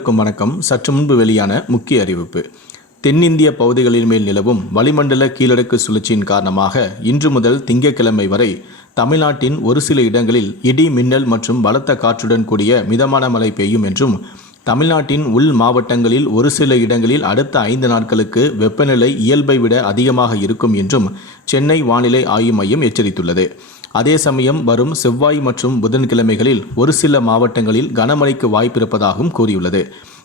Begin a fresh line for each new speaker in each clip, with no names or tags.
வணக்கம். சற்று முன்பு வெளியான முக்கிய அறிவிப்பு. தென்னிந்திய பகுதிகளின் மேல் நிலவும் வளிமண்டல கீழடுக்கு சுழற்சியின் காரணமாக இன்று முதல் திங்கட்கிழமை வரை தமிழ்நாட்டின் ஒரு சில இடங்களில் இடி மின்னல் மற்றும் பலத்த காற்றுடன் கூடிய மிதமான மழை பெய்யும் என்றும் தமிழ்நாட்டின் உள் மாவட்டங்களில் ஒரு சில இடங்களில் அடுத்த ஐந்து நாட்களுக்கு வெப்பநிலை இயல்பை விட அதிகமாக இருக்கும் என்றும் சென்னை வானிலை ஆய்வு மையம் எச்சரித்துள்ளது. அதே சமயம் வரும் செவ்வாய் மற்றும் புதன்கிழமைகளில் ஒரு சில மாவட்டங்களில் கனமழைக்கு வாய்ப்பிருப்பதாகவும் கூறியுள்ளது.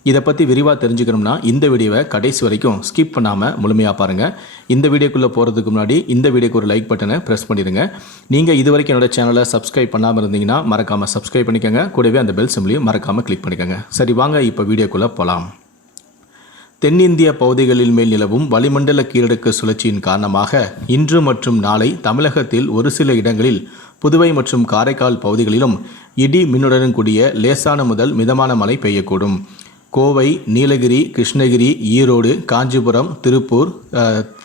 இதை பற்றி விரிவாக தெரிஞ்சுக்கணும்னா இந்த வீடியோவை கடைசி வரைக்கும் ஸ்கிப் பண்ணாமல் முழுமையாக பாருங்கள் இந்த வீடியோக்குள்ளே போகிறதுக்கு முன்னாடி இந்த வீடியோக்கு ஒரு லைக் பட்டனை ப்ரெஸ் பண்ணிடுங்க. நீங்கள் இது வரைக்கும் என்னோட சேனலை சப்ஸ்கிரைப் பண்ணாமல் இருந்தீங்கன்னா மறக்காமல் சப்ஸ்கிரைப் பண்ணிக்கோங்க. கூடவே அந்த பெல் சிம்லையும் மறக்காமல் கிளிக் பண்ணிக்கோங்க. சரி வாங்க இப்போ வீடியோக்குள்ளே போகலாம் தென்னிந்திய பகுதிகளில் மேல் நிலவும் வளிமண்டல கீழடுக்கு சுழற்சியின் காரணமாக இன்று மற்றும் நாளை தமிழகத்தில் ஒரு சில இடங்களில் புதுவை மற்றும் காரைக்கால் பகுதிகளிலும் இடி மின்னுடன் கூடிய லேசான முதல் மிதமான மழை பெய்யக்கூடும். கோவை நீலகிரி கிருஷ்ணகிரி ஈரோடு காஞ்சிபுரம் திருப்பூர்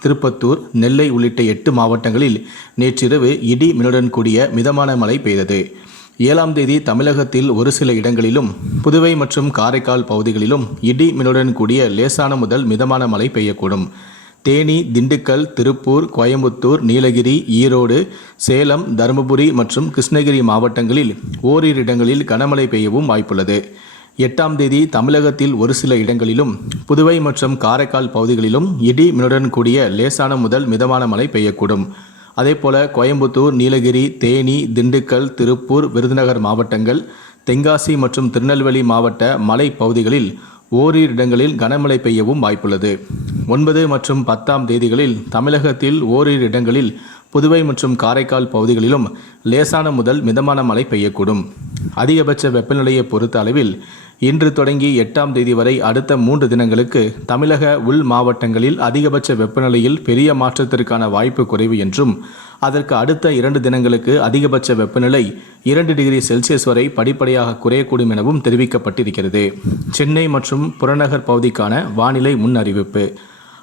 திருப்பத்தூர் நெல்லை உள்ளிட்ட எட்டு மாவட்டங்களில் நேற்றிரவு இடி மின்னுடன் கூடிய மிதமான மழை பெய்தது. ஏழாம் தேதி தமிழகத்தில் ஒரு சில இடங்களிலும் புதுவை மற்றும் காரைக்கால் பகுதிகளிலும் இடி மின்னுடன் கூடிய லேசான முதல் மிதமான மழை பெய்யக்கூடும். தேனி திண்டுக்கல் திருப்பூர் கோயம்புத்தூர் நீலகிரி ஈரோடு சேலம் தருமபுரி மற்றும் கிருஷ்ணகிரி மாவட்டங்களில் ஓரிரு இடங்களில் கனமழை பெய்யவும் வாய்ப்புள்ளது. எட்டாம் தேதி தமிழகத்தில் ஒரு சில இடங்களிலும் புதுவை மற்றும் காரைக்கால் பகுதிகளிலும் இடி மின்னுடன் கூடிய லேசான முதல் மிதமான மழை பெய்யக்கூடும். அதேபோல கோயம்புத்தூர் நீலகிரி தேனி திண்டுக்கல் திருப்பூர் விருதுநகர் மாவட்டங்கள் தென்காசி மற்றும் திருநெல்வேலி மாவட்ட மலை பகுதிகளில் ஓரிரு இடங்களில் கனமழை பெய்யவும் வாய்ப்புள்ளது. ஒன்பது மற்றும் பத்தாம் தேதிகளில் தமிழகத்தில் ஓரிரு இடங்களில் புதுவை மற்றும் காரைக்கால் பகுதிகளிலும் லேசான முதல் மிதமான மழை பெய்யக்கூடும். அதிகபட்ச வெப்பநிலையை பொறுத்த அளவில் இன்று தொடங்கி எட்டாம் தேதி வரை அடுத்த மூன்று தினங்களுக்கு தமிழக உள் மாவட்டங்களில் அதிகபட்ச வெப்பநிலையில் பெரிய மாற்றத்திற்கான வாய்ப்பு குறைவு என்றும் அதற்கு அடுத்த இரண்டு தினங்களுக்கு அதிகபட்ச வெப்பநிலை இரண்டு டிகிரி செல்சியஸ் வரை படிப்படியாக குறையக்கூடும் எனவும் தெரிவிக்கப்பட்டிருக்கிறது. சென்னை மற்றும் புறநகர் பகுதிக்கான வானிலை முன் அறிவிப்பு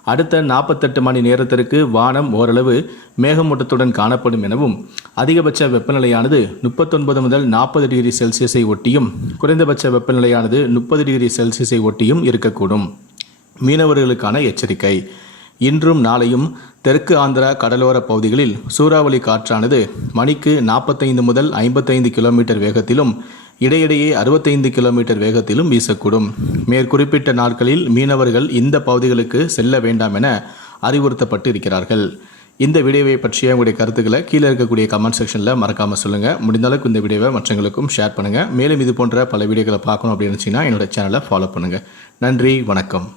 அடுத்த நாற்பத்தெட்டு மணி நேரத்திற்கு வானம் ஓரளவு மேகமூட்டத்துடன் காணப்படும் எனவும் அதிகபட்ச வெப்பநிலையானது முப்பத்தொன்பது முதல் நாற்பது டிகிரி செல்சியஸை ஒட்டியும் குறைந்தபட்ச வெப்பநிலையானது முப்பது டிகிரி செல்சியஸை ஒட்டியும் இருக்கக்கூடும். மீனவர்களுக்கான எச்சரிக்கை. இன்றும் நாளையும் தெற்கு ஆந்திரா கடலோர பகுதிகளில் சூறாவளி காற்றானது மணிக்கு நாற்பத்தைந்து முதல் ஐம்பத்தைந்து கிலோமீட்டர் வேகத்திலும் இடையிடையே அறுபத்தைந்து கிலோமீட்டர் வேகத்திலும் வீசக்கூடும். மேற்குறிப்பிட்ட நாட்களில் மீனவர்கள் இந்த பகுதிகளுக்கு செல்ல வேண்டாம் என அறிவுறுத்தப்பட்டு இருக்கிறார்கள் இந்த வீடியோவை பற்றிய உங்களுடைய கருத்துக்களை கீழே இருக்கக்கூடிய கமெண்ட் செக்ஷனில் மறக்காமல் சொல்லுங்கள் முடிந்த அளவுக்கு இந்த வீடியோவை மற்றவங்களுக்கும் ஷேர் பண்ணுங்கள் மேலும் இது போன்ற பல வீடியோக்களை பார்க்கணும் அப்படின்னு நினச்சிங்கன்னா என்னோட சேனலை ஃபாலோ பண்ணுங்கள் நன்றி வணக்கம்.